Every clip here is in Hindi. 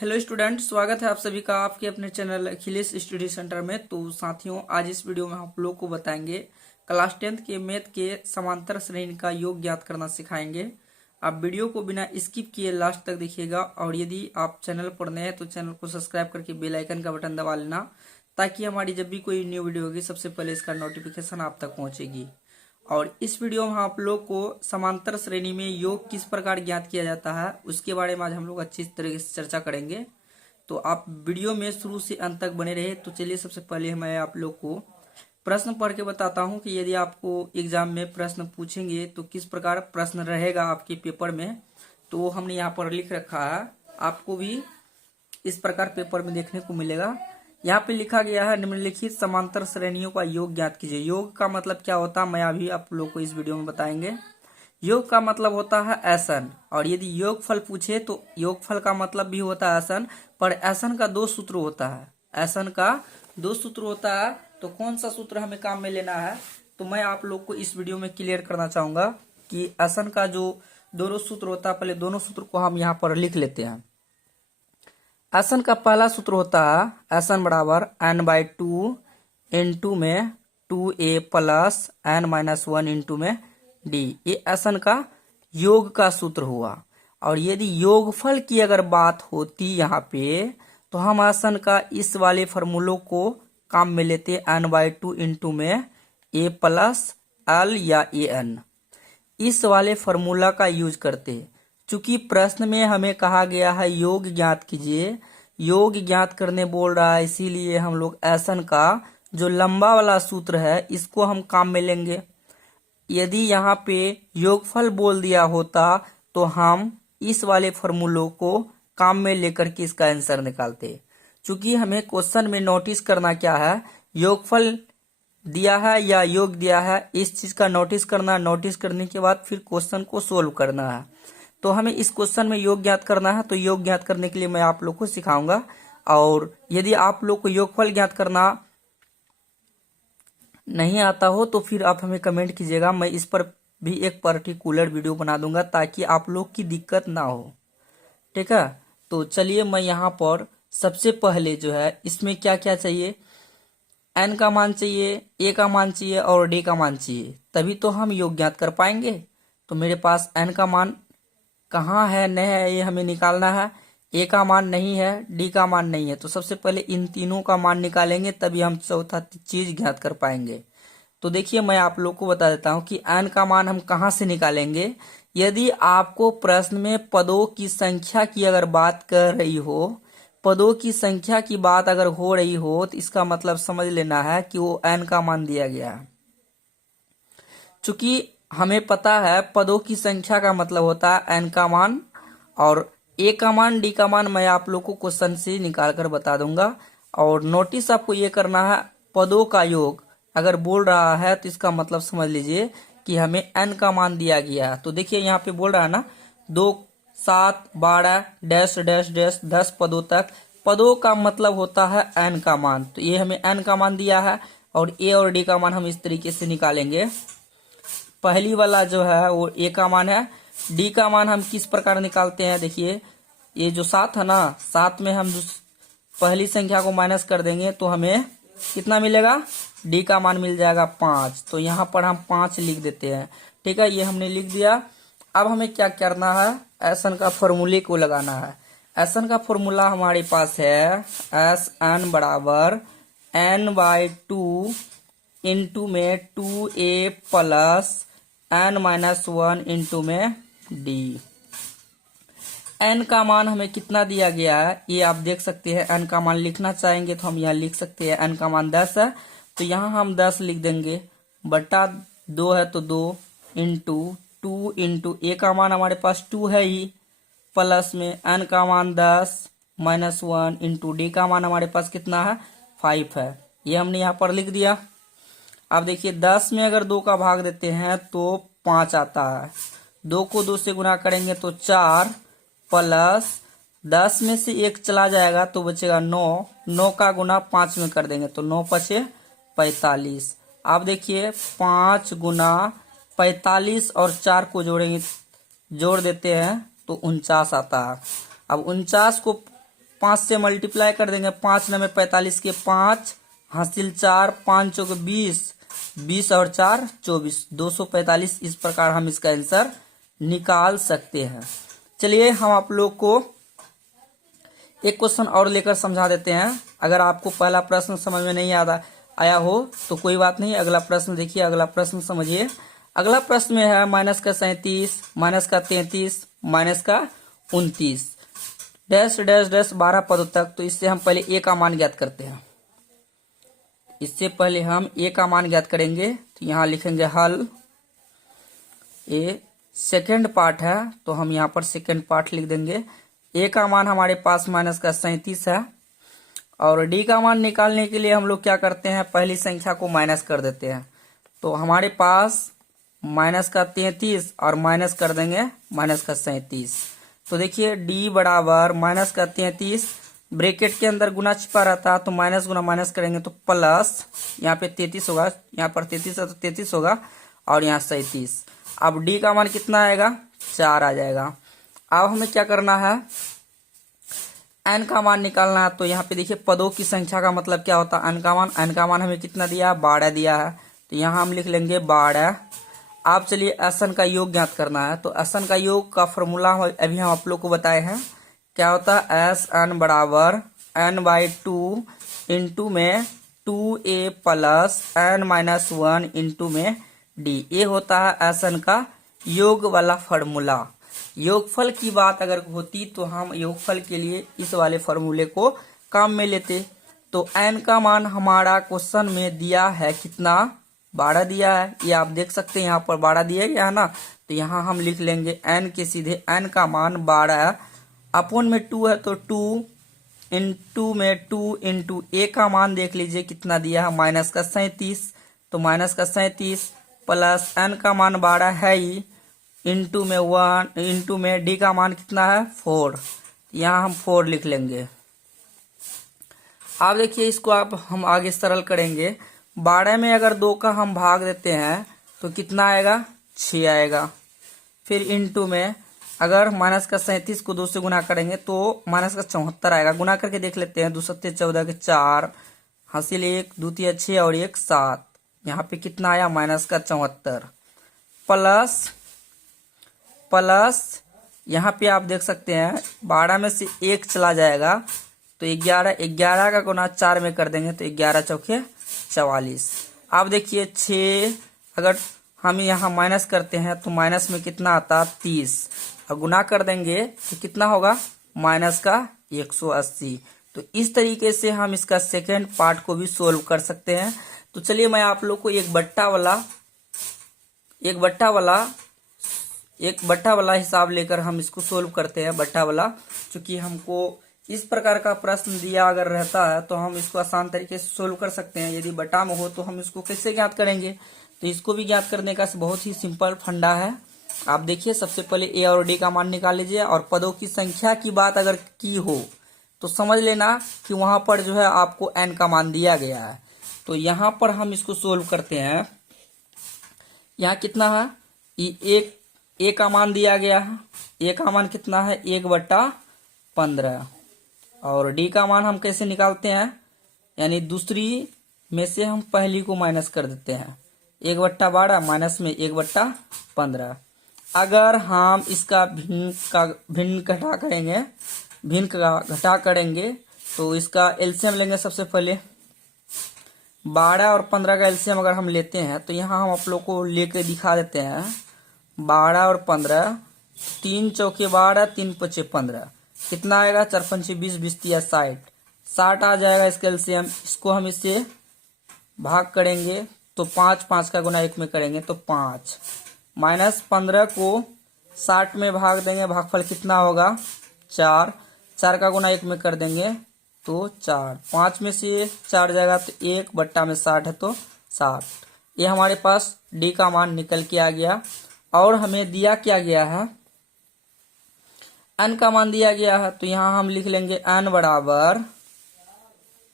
हेलो स्टूडेंट, स्वागत है आप सभी का आपके अपने चैनल अखिलेश स्टडी सेंटर में। तो साथियों, आज इस वीडियो में आप लोग को बताएंगे क्लास 10th के मैथ के समांतर श्रेणी का योग ज्ञात करना सिखाएंगे। आप वीडियो को बिना स्किप किए लास्ट तक देखिएगा और यदि आप चैनल पर नए हैं तो चैनल को सब्सक्राइब करके बेल आइकन का बटन दबा लेना, ताकि हमारी जब भी कोई न्यू वीडियो होगी सबसे पहले इसका नोटिफिकेशन आप तक पहुंचेगी। और इस वीडियो में आप लोग को समांतर श्रेणी में योग किस प्रकार ज्ञात किया जाता है उसके बारे में आज हम लोग अच्छी तरीके से चर्चा करेंगे। तो आप वीडियो में शुरू से अंत तक बने रहे। तो चलिए, सबसे पहले मैं आप लोग को प्रश्न पढ़ के बताता हूं कि यदि आपको एग्जाम में प्रश्न पूछेंगे तो किस प्रकार प्रश्न रहेगा आपके पेपर में। तो हमने यहाँ पर लिख रखा है, आपको भी इस प्रकार पेपर में देखने को मिलेगा। यहाँ पे लिखा गया है, निम्नलिखित समांतर श्रेणियों का योग ज्ञात कीजिए। योग का मतलब क्या होता है मैं अभी आप लोग को इस वीडियो में बताएंगे। योग का मतलब होता है आसन, और यदि योगफल पूछे तो योगफल का मतलब भी होता है आसन, पर आसन का दो सूत्र होता है। आसन का दो सूत्र होता है, तो कौन सा सूत्र हमें काम में लेना है तो मैं आप लोग को इस वीडियो में क्लियर करना चाहूंगा कि आसन का जो दोनों सूत्र होता है, पहले दोनों सूत्र को हम यहाँ पर लिख लेते हैं। आसन का पहला सूत्र होता है आसन बराबर n/2 इंटू में 2a प्लस n-1 इंटू में d। ये आसन का योग का सूत्र हुआ। और यदि योगफल की अगर बात होती यहाँ पे तो हम आसन का इस वाले फॉर्मूलों को काम में लेते n/2 इंटू में a प्लस l या an, इस वाले फॉर्मूला का यूज करते। चूंकि प्रश्न में हमें कहा गया है योग ज्ञात कीजिए, योग ज्ञात करने बोल रहा है, इसीलिए हम लोग आसन का जो लंबा वाला सूत्र है इसको हम काम में लेंगे। यदि यहाँ पे योगफल बोल दिया होता तो हम इस वाले फॉर्मूलों को काम में लेकर के इसका आंसर निकालते। चूंकि हमें क्वेश्चन में नोटिस करना क्या है, योगफल दिया है या योग दिया है, इस चीज का नोटिस करना। नोटिस करने के बाद फिर क्वेश्चन को सोल्व करना है। तो हमें इस क्वेश्चन में योग ज्ञात करना है, तो योग ज्ञात करने के लिए मैं आप लोग को सिखाऊंगा। और यदि आप लोग को योगफल ज्ञात करना नहीं आता हो तो फिर आप हमें कमेंट कीजिएगा, मैं इस पर भी एक पर्टिकुलर वीडियो बना दूंगा ताकि आप लोग की दिक्कत ना हो। ठीक है, तो चलिए मैं यहाँ पर सबसे पहले जो है इसमें क्या क्या चाहिए, n का मान चाहिए, a का मान चाहिए और d का मान चाहिए, तभी तो हम योग ज्ञात कर पाएंगे। तो मेरे पास n का मान कहाँ है, नहीं है, ये हमें निकालना है। a का मान नहीं है, d का मान नहीं है, तो सबसे पहले इन तीनों का मान निकालेंगे तभी हम चौथा चीज ज्ञात कर पाएंगे। तो देखिए, मैं आप लोग को बता देता हूँ कि n का मान हम कहाँ से निकालेंगे। यदि आपको प्रश्न में पदों की संख्या की अगर बात कर रही हो, पदों की संख्या की बात अगर हो रही हो, तो इसका मतलब समझ लेना है कि वो n का मान दिया गया है। चूंकि हमें पता है पदों की संख्या का मतलब होता है n का मान, और a का मान d का मान मैं आप लोग को क्वेश्चन से निकाल कर बता दूंगा। और नोटिस आपको ये करना है, पदों का योग अगर बोल रहा है तो इसका मतलब समझ लीजिए कि हमें n का मान दिया गया है। तो देखिए यहाँ पे बोल रहा है ना, 2, 7, 12 डैश डैश डैश 10 पदों तक। पदों का मतलब होता है n का मान, तो ये हमें n का मान दिया है और a और d का मान हम इस तरीके से निकालेंगे। पहली वाला जो है वो a का मान है। d का मान हम किस प्रकार निकालते हैं, देखिए ये जो 7 है ना, 7 में हम पहली संख्या को माइनस कर देंगे तो हमें कितना मिलेगा, d का मान मिल जाएगा 5। तो यहाँ पर हम 5 लिख देते हैं। ठीक है, ये हमने लिख दिया। अब हमें क्या करना है, आसन का फॉर्मूले को लगाना है। आसन का फॉर्मूला हमारे पास है Sn बराबर n/2 इंटू में 2a प्लस n-1 इंटू में d। n का मान हमें कितना दिया गया है ये आप देख सकते हैं। n का मान लिखना चाहेंगे तो हम यहाँ लिख सकते हैं, n का मान 10 है तो यहाँ हम 10 लिख देंगे, बटा 2 है तो 2 इंटू 2 इंटू a का मान हमारे पास 2 है ही, प्लस में n का मान 10 -1 इंटू d का मान हमारे पास कितना है 5 है। ये हमने यहाँ पर लिख दिया। अब देखिए 10 में अगर 2 का भाग देते हैं तो 5 आता है, 2 को 2 से गुना करेंगे तो 4 प्लस 10 में से 1 चला जाएगा तो बचेगा 9, 9 का गुना 5 में कर देंगे तो 9 पचे 45। अब देखिए 5 गुना 45 और 4 को जोड़ेंगे, जोड़ देते हैं तो 49 आता है। अब 49 को 5 से मल्टीप्लाई कर देंगे, 5 9 45 के 5 हासिल 4, 5 चौके 20, 20 और 4 24, 245। इस प्रकार हम इसका आंसर निकाल सकते हैं। चलिए हम आप लोग को एक क्वेश्चन और लेकर समझा देते हैं। अगर आपको पहला प्रश्न समझ में नहीं आया हो तो कोई बात नहीं, अगला प्रश्न देखिए, अगला प्रश्न समझिए। अगला प्रश्न में है माइनस का 37, माइनस का 33, माइनस का 29, डैश डैश डैश 12 पदों तक। तो इससे हम पहले ए का मान ज्ञात करते हैं। इससे पहले हम ए का मान ज्ञात करेंगे, तो यहाँ लिखेंगे हल। ए सेकेंड पार्ट है तो हम यहाँ पर सेकेंड पार्ट लिख देंगे। ए का मान हमारे पास माइनस का 37 है, और डी का मान निकालने के लिए हम लोग क्या करते हैं, पहली संख्या को माइनस कर देते हैं। तो हमारे पास माइनस का 33 और माइनस कर देंगे माइनस का 37। तो देखिए डी बराबर माइनस का 33, ब्रैकेट के अंदर गुना छिपा रहता है तो माइनस गुना माइनस करेंगे तो प्लस, यहाँ पे 33 होगा, यहाँ पर 33 है तो 33 होगा, और यहाँ 37। अब डी का मान कितना आएगा, 4 आ जाएगा। अब हमें क्या करना है, एन का मान निकालना है। तो यहाँ पे देखिए पदों की संख्या का मतलब क्या होता है, एन का मान। एन का मान हमें कितना दिया, 12 दिया है, तो यहाँ हम लिख लेंगे 12। आप चलिए एसन का योग ज्ञात करना है। तो एसन का योग का फॉर्मूला अभी हम आप लोग को बताए हैं, क्या होता है, एस एन बराबर n/2 इंटू में 2a प्लस n-1 इंटू में डी। ये होता है एसन का योग वाला फॉर्मूला। योगफल की बात अगर होती तो हम योगफल के लिए इस वाले फॉर्मूले को काम में लेते। तो n का मान हमारा क्वेश्चन में दिया है कितना, 12 दिया है। ये आप देख सकते हैं यहाँ पर 12 दिया गया है ना, तो यहाँ हम लिख लेंगे n के सीधे n का मान 12 अपॉन में 2 है तो 2 इंटू में 2 इंटू ए का मान देख लीजिए कितना दिया है, माइनस का 37। तो माइनस का 37 प्लस n का मान 12 है ही, इंटू में 1 इंटू में डी का मान कितना है, 4। यहाँ हम 4 लिख लेंगे। आप देखिए इसको हम आगे सरल करेंगे। 12 में अगर 2 का हम भाग देते हैं तो कितना आएगा, 6 आएगा। फिर इंटू में अगर माइनस का 37 को 2 से गुना करेंगे तो माइनस का 74 आएगा। गुना करके देख लेते हैं, 2 सत्ते 14 के 4, हासिल 1, द्वितीय 6 और 1 7। यहाँ पे कितना आया, माइनस का 74 प्लस यहाँ पे आप देख सकते हैं 12 में से 1 चला जाएगा तो 11 का गुना 4 में कर देंगे तो 11 चौके 44। आप देखिए 6 अगर हम यहाँ माइनस करते हैं तो माइनस में कितना आता, 30, और गुना कर देंगे तो कितना होगा, माइनस का 180। तो इस तरीके से हम इसका सेकेंड पार्ट को भी सोल्व कर सकते हैं। तो चलिए मैं आप लोग को एक बट्टा वाला हिसाब लेकर हम इसको सोल्व करते हैं। बट्टा वाला, क्योंकि हमको इस प्रकार का प्रश्न दिया अगर रहता है तो हम इसको आसान तरीके से सोल्व कर सकते हैं। यदि बटा में हो तो हम इसको कैसे ज्ञात करेंगे, तो इसको भी ज्ञात करने का बहुत ही सिंपल फंडा है। आप देखिए सबसे पहले ए और डी का मान निकाल लीजिए, और पदों की संख्या की बात अगर की हो तो समझ लेना कि वहां पर जो है आपको एन का मान दिया गया है। तो यहाँ पर हम इसको सोल्व करते हैं। यहाँ कितना है, ए का मान दिया गया है, ए का मान कितना है, 1/15, और डी का मान हम कैसे निकालते हैं, यानी दूसरी में से हम पहली को माइनस कर देते हैं, 1/12 माइनस में 1/15। अगर हम इसका भिन्न घटा करेंगे तो इसका एलसीएम लेंगे। सबसे पहले 12 और 15 का एलसीएम अगर हम लेते हैं तो यहाँ हम आप लोग को लेके दिखा देते हैं। 12 और 15, 3 चौके 12, 3 पचे 15, कितना आएगा, 4 पंचे 20, 20 तिया 60 आ जाएगा इसका एलसीएम। इसको हम इससे भाग करेंगे तो 5 का गुना 1 में करेंगे तो 5, माइनस 15 को 60 में भाग देंगे, भागफल कितना होगा, 4 का गुना 1 में कर देंगे तो 4, 5 में से 4 जाएगा तो 1/60 है तो 60। ये हमारे पास डी का मान निकल के आ गया। और हमें दिया क्या गया है, एन का मान दिया गया है, तो यहाँ हम लिख लेंगे एन बराबर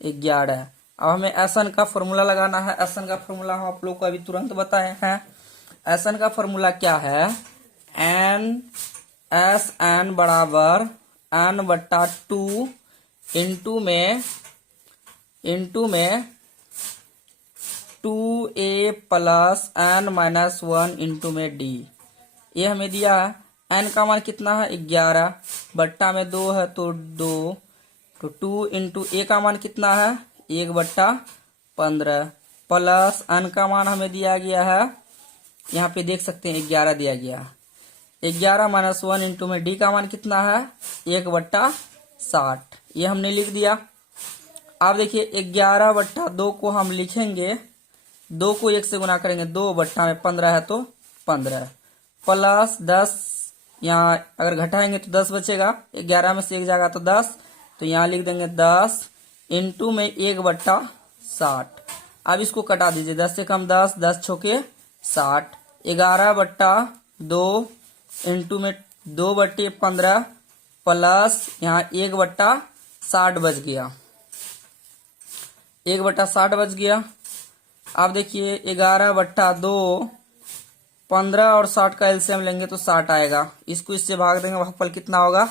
11। अब हमें एसन का फॉर्मूला लगाना है। एसन का फॉर्मूला हम आप लोग को अभी तुरंत बताए हैं। एसन का फॉर्मूला क्या है, एन बराबर n/2 इंटू में 2a plus n minus 1 into में d। ये हमें दिया है। n का मान कितना है 11, बट्टा में 2 है तो 2, तो 2 इंटू a का मान कितना है 1/15 प्लस n का मान हमें दिया गया है, यहाँ पे देख सकते हैं 11 दिया गया है। 11 माइनस 1 इंटू में d का मान कितना है 1/60। ये हमने लिख दिया। अब देखिए 11/2 को हम लिखेंगे, 2 को 1 से गुना करेंगे, 2/15 है तो 15 प्लस 10, यहाँ अगर घटाएंगे तो 10 बचेगा, 11 में से 1 जाएगा तो 10, तो यहाँ लिख देंगे 10 इंटू में 1/60। अब इसको कटा दीजिए, 10 से कम 10, 10 छोके 60, 11/2 इंटू में 2/15 प्लस यहाँ 1/60 बच गया, 1/60 बच गया। अब देखिए 11/2, 15 और 60 का एलसीएम लेंगे तो 60 आएगा। इसको इससे भाग देंगे, भागफल कितना होगा,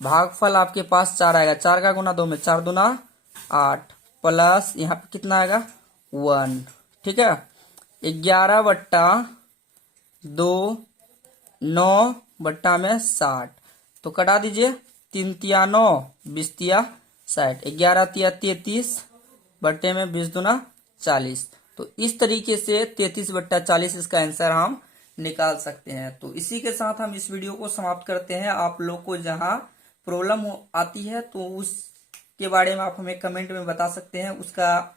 भागफल आपके पास 4 आएगा। 4 का गुना 2 में 4 दूना 8 प्लस यहाँ पे कितना आएगा 1। ठीक है, 11/2 9 बट्टा में 60, तो कटा दीजिए, 3 तिया 9, 20 तिया 60, 11 तिया 33 बट्टे में 20 दूना 40। तो इस तरीके से 33/40 इसका आंसर हम निकाल सकते हैं। तो इसी के साथ हम इस वीडियो को समाप्त करते हैं। आप लोग को जहां प्रॉब्लम आती है तो उसके बारे में आप हमें कमेंट में बता सकते हैं, उसका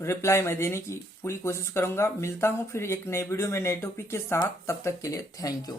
रिप्लाई मैं देने की पूरी कोशिश करूंगा। मिलता हूं फिर एक नए वीडियो में नए टॉपिक के साथ, तब तक के लिए थैंक यू।